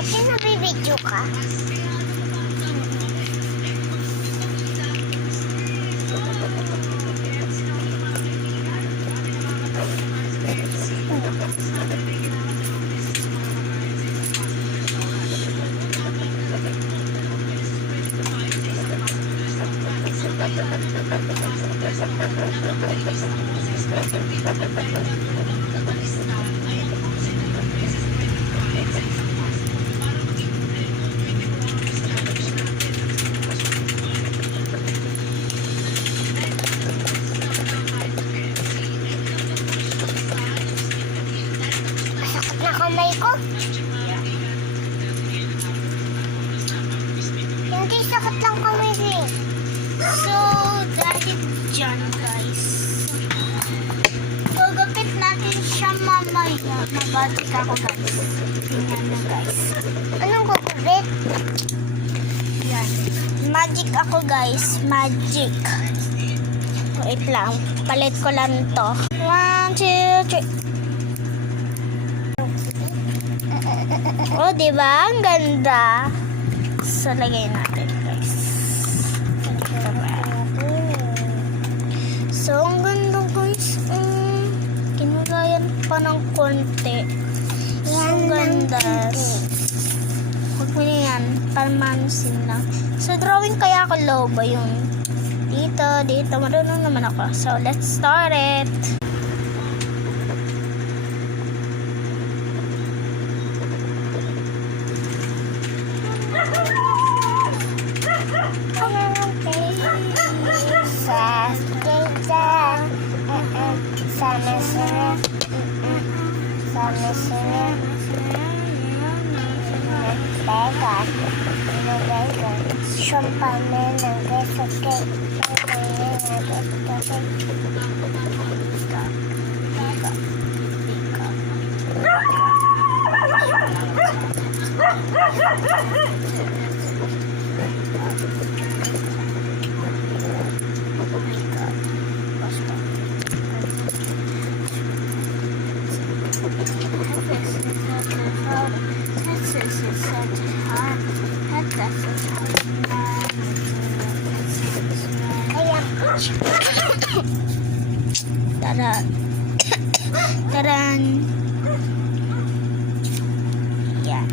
Kasi nabibidyo ka. Masakit na kamay ko. Hindi sakit lang kamay ko eh. So, dahil dyan guys, gagapit natin siya mamaya. Mabatik ako guys. Tingnan na guys. Anong gagapit? Yan. Magic ako guys. Magic. Wait lang. Palit ko lang to. 1, 2, 3. Oh, diba? Ang ganda. So, lagay natin guys. So, ang ganda guys. Kinulayan pa ng konti. So, ang ganda. Huwag mo na yan. Palmansin lang. So, drawing kaya ako lobo yung dito. Marunong naman ako. So, let's start it. Taran. Yan.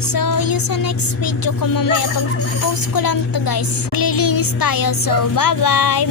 So, yun sa next video ko mamaya. Pag-post ko lang to guys. Maglilinis tayo. So, bye-bye.